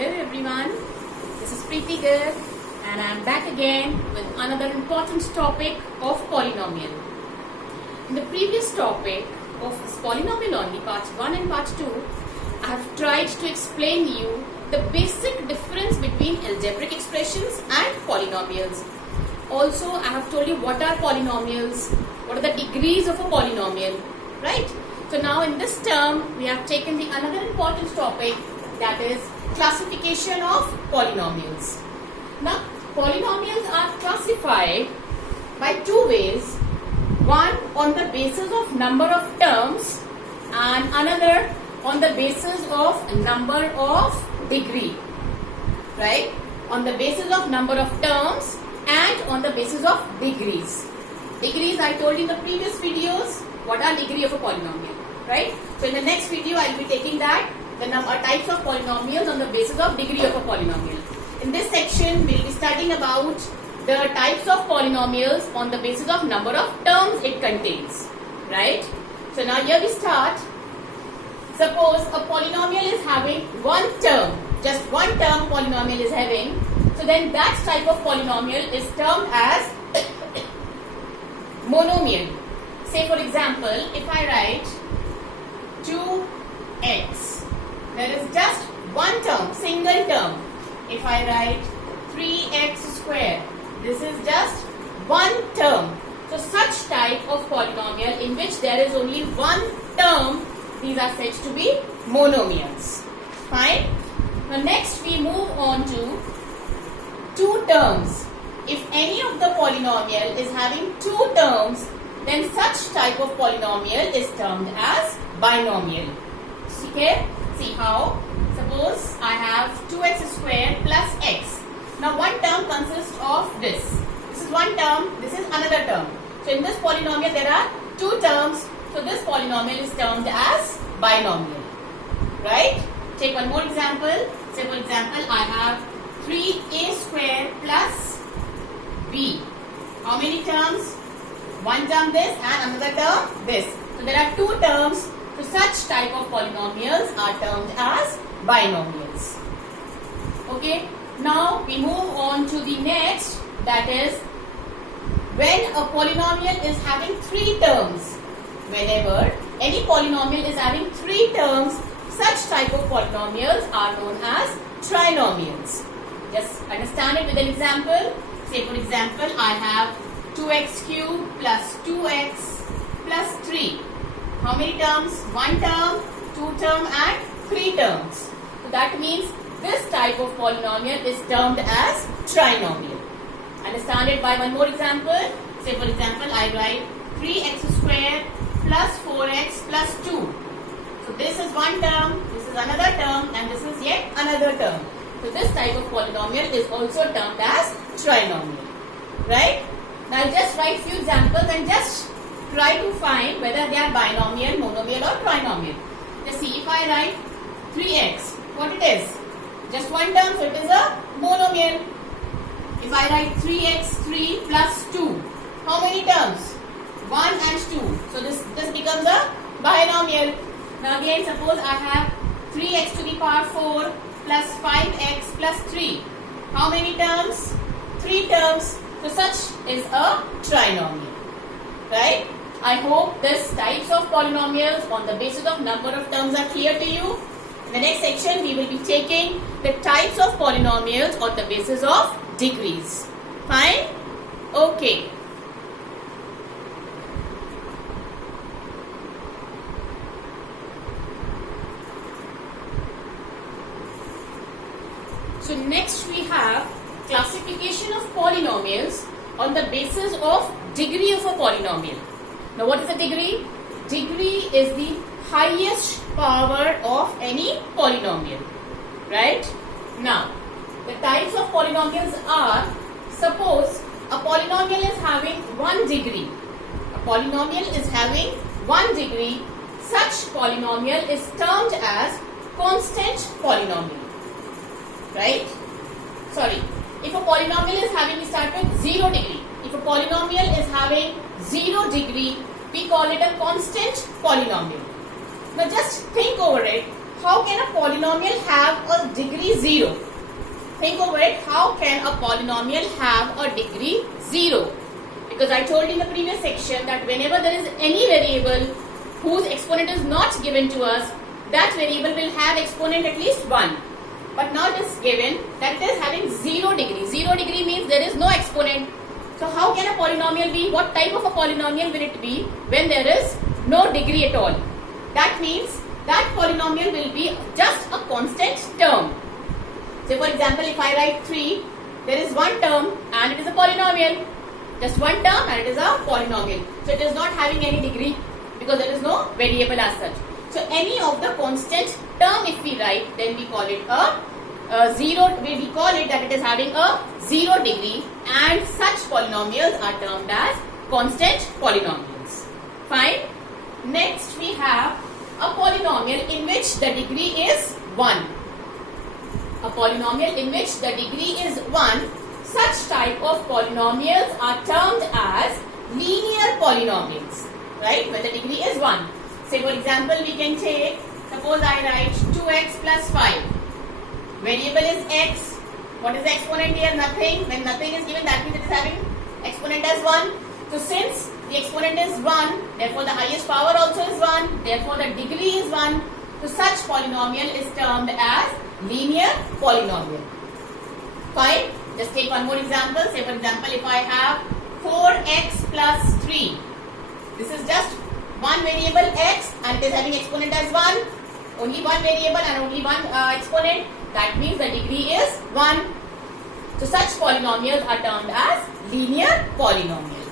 Hello everyone, this is Preeti Garg and I am back again with another important topic of polynomial. In the previous topic of polynomial only, part 1 and part 2, I have tried to explain you the basic difference between algebraic expressions and polynomials. Also, I have told you what are polynomials, what are the degrees of a polynomial, right? So now in this term, we have taken the another important topic, that is classification of polynomials. Now, polynomials are classified by two ways. One on the basis of number of terms and another on the basis of number of degree, right? On the basis of number of terms and on the basis of degrees. Degrees I told you in the previous videos what are degree of a polynomial, right? So in the next video I will be taking that the types of polynomials on the basis of degree of a polynomial. In this section we will be studying about the types of polynomials on the basis of number of terms it contains, right? So now here we start. Suppose a polynomial is having one term, just one term polynomial is having, so then that type of polynomial is termed as monomial. Say for example, if I write 2x, there is just one term, single term. If I write 3x square, this is just one term. So such type of polynomial in which there is only one term, these are said to be monomials. Fine. Now next we move on to two terms. If any of the polynomial is having two terms, then such type of polynomial is termed as binomial. Okay? See how? Suppose I have 2x square plus x. Now one term consists of this. This is one term, this is another term. So in this polynomial there are two terms. So this polynomial is termed as binomial. Right? Take one more example. Say for example I have 3a square plus b. How many terms? One term this and another term this. So there are two terms. So such type of polynomials are termed as binomials. Okay. Now we move on to the next, that is when a polynomial is having three terms. Whenever any polynomial is having three terms, such type of polynomials are known as trinomials. Just understand it with an example. Say for example, I have 2x cubed plus 2x plus 3. How many terms? One term, two term and three terms. So that means this type of polynomial is termed as trinomial. Understand it by one more example. Say for example, I write 3x square plus 4x plus 2. So this is one term, this is another term and this is yet another term. So this type of polynomial is also termed as trinomial. Right? Now I'll just write few examples and just try to find whether they are binomial, monomial or trinomial. Just see, if I write 3x, what it is? Just one term, so it is a monomial. If I write 3x3 plus 2, how many terms? 1 and 2. So this becomes a binomial. Now again, suppose I have 3x to the power 4 plus 5x plus 3. How many terms? 3 terms. So such is a trinomial. Right? I hope these types of polynomials on the basis of number of terms are clear to you. In the next section, we will be taking the types of polynomials on the basis of degrees. Fine? Okay. So next we have classification of polynomials on the basis of degree of a polynomial. Now what is a degree? Degree is the highest power of any polynomial. Right? Now, the types of polynomials are, suppose a polynomial is having 1 degree. A polynomial is having 1 degree. Such polynomial is termed as constant polynomial. Right? Sorry. If a polynomial is having, we start with 0 degree. If a polynomial is having 0 degree, we call it a constant polynomial. Now just think over it. how can a polynomial have a degree 0? Think over it. How can a polynomial have a degree 0? Because I told in the previous section that whenever there is any variable whose exponent is not given to us, that variable will have exponent at least 1. But now it is given that it is having 0 degree. 0 degree means there is no exponent. So how can a polynomial be? What type of a polynomial will it be when there is no degree at all? That means that polynomial will be just a constant term. Say for example, if I write 3, there is one term and it is a polynomial. Just one term and it is a polynomial. So it is not having any degree because there is no variable as such. So any of the constant term if we write, then we call it a 0. We call it that it is having a 0 degree, and such polynomials are termed as constant polynomials. Fine. Next we have a polynomial in which the degree is 1. A polynomial in which the degree is 1. Such type of polynomials are termed as linear polynomials. Right? When the degree is 1. Say for example, we can take, suppose I write 2x plus 5. Variable is x. What is the exponent here? Nothing. When nothing is given, that means it is having exponent as 1. So since the exponent is 1, therefore the highest power also is 1. Therefore the degree is 1. So such polynomial is termed as linear polynomial. Fine. Just take one more example. Say for example, if I have 4x plus 3. This is just one variable x and it is having exponent as 1. Only one variable and only one exponent. That means the degree is 1. So such polynomials are termed as linear polynomial.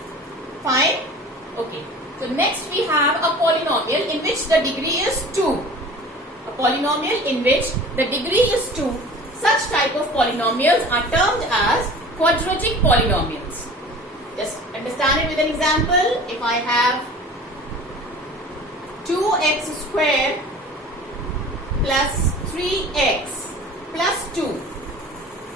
Fine? Okay. So next we have a polynomial in which the degree is 2. A polynomial in which the degree is 2. Such type of polynomials are termed as quadratic polynomials. Just understand it with an example. If I have 2x square plus 3x plus 2.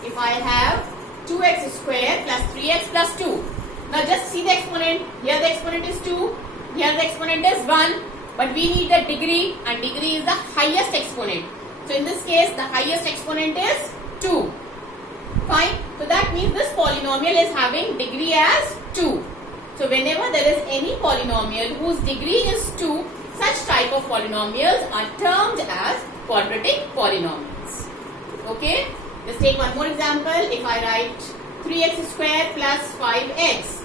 If I have 2x square plus 3x plus 2. Now just see the exponent. Here the exponent is 2. Here the exponent is 1. But we need the degree, and degree is the highest exponent. So in this case the highest exponent is 2. Fine. So that means this polynomial is having degree as 2. So whenever there is any polynomial whose degree is 2, such type of polynomials are termed as quadratic polynomials. Okay. Let's take one more example. If I write 3x square plus 5x.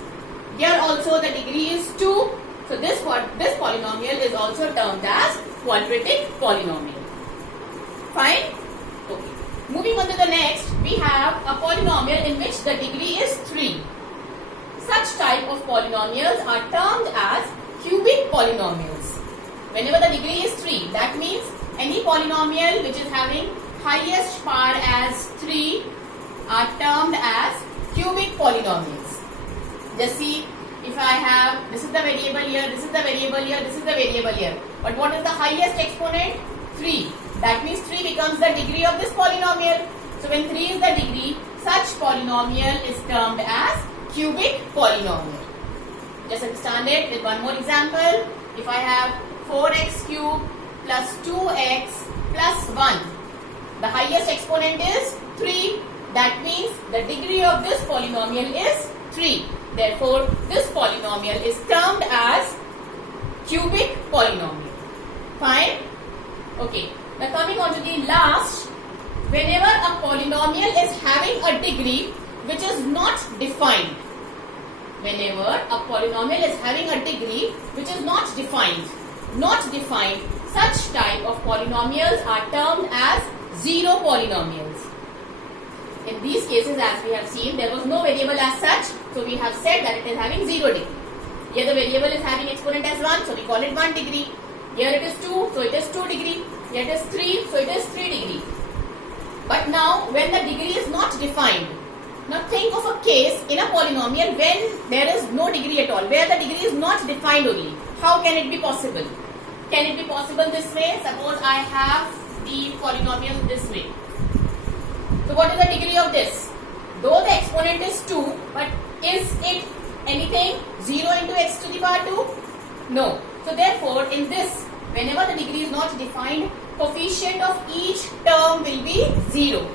Here also the degree is 2. So this polynomial is also termed as quadratic polynomial. Fine. Okay. Moving on to the next, we have a polynomial in which the degree is 3. Such type of polynomials are termed as cubic polynomials. Whenever the degree is 3, that means any polynomial which is having highest power as 3 are termed as cubic polynomials. Just see, if I have, this is the variable here, this is the variable here, this is the variable here. But what is the highest exponent? 3. That means 3 becomes the degree of this polynomial. So when 3 is the degree, such polynomial is termed as cubic polynomial. Just understand it with one more example. If I have 4x cube plus 2x plus 1. The highest exponent is 3. That means the degree of this polynomial is 3. Therefore, this polynomial is termed as cubic polynomial. Fine? Okay. Now coming on to the last, whenever a polynomial is having a degree which is not defined. Whenever a polynomial is having a degree which is not defined, such type of polynomials are termed as zero polynomials. In these cases, as we have seen, there was no variable as such, so we have said that it is having 0 degree. Here the variable is having exponent as 1, so we call it 1 degree. Here it is 2, so it is 2 degree. Here it is 3, so it is 3 degree. But now, when the degree is not defined, now think of a case in a polynomial when there is no degree at all, where the degree is not defined only. How can it be possible? Can it be possible this way? Suppose I have the polynomial this way. So what is the degree of this? Though the exponent is 2, but is it anything 0 into x to the power 2? No. So therefore, in this, whenever the degree is not defined, coefficient of each term will be 0.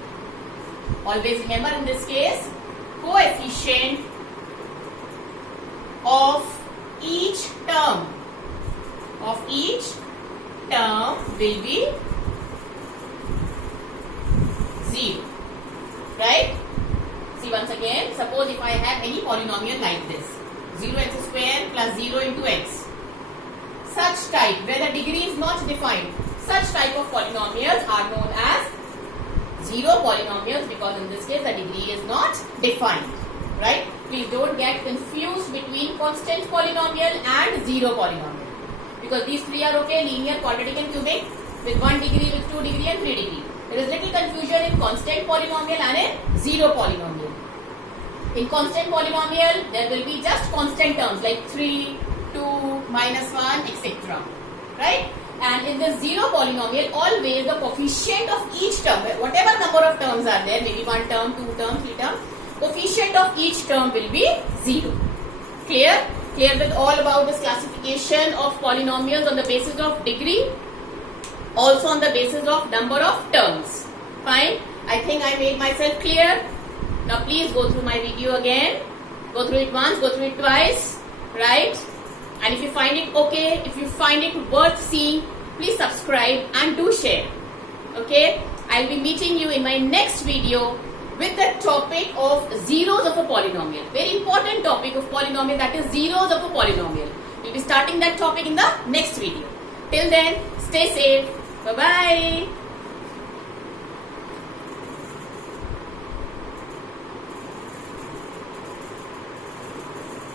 Always remember in this case, coefficient of each term will be 0. Right? See once again, suppose if I have any polynomial like this, 0x square plus 0 into x. Such type, where the degree is not defined, such type of polynomials are known as zero polynomials, because in this case the degree is not defined. Right? Please don't get confused between constant polynomial and zero polynomial, because these three are okay: linear, quadratic and cubic, with 1 degree, with 2 degree and 3 degree. There is little confusion in constant polynomial and in zero polynomial. In constant polynomial, there will be just constant terms like 3, 2, minus 1, etc. Right? And in the zero polynomial, always the coefficient of each term, whatever number of terms are there, maybe 1 term, 2 term, 3 term, coefficient of each term will be 0. Clear? Clear with all about this classification of polynomials on the basis of degree, also on the basis of number of terms. Fine? I think I made myself clear. Now please go through my video again. Go through it once, go through it twice. Right? And if you find it okay, if you find it worth seeing, please subscribe and do share. Okay? I'll be meeting you in my next video with the topic of zeros of a polynomial. Very important topic of polynomial, that is zeros of a polynomial. We'll be starting that topic in the next video. Till then, stay safe. Bye-bye.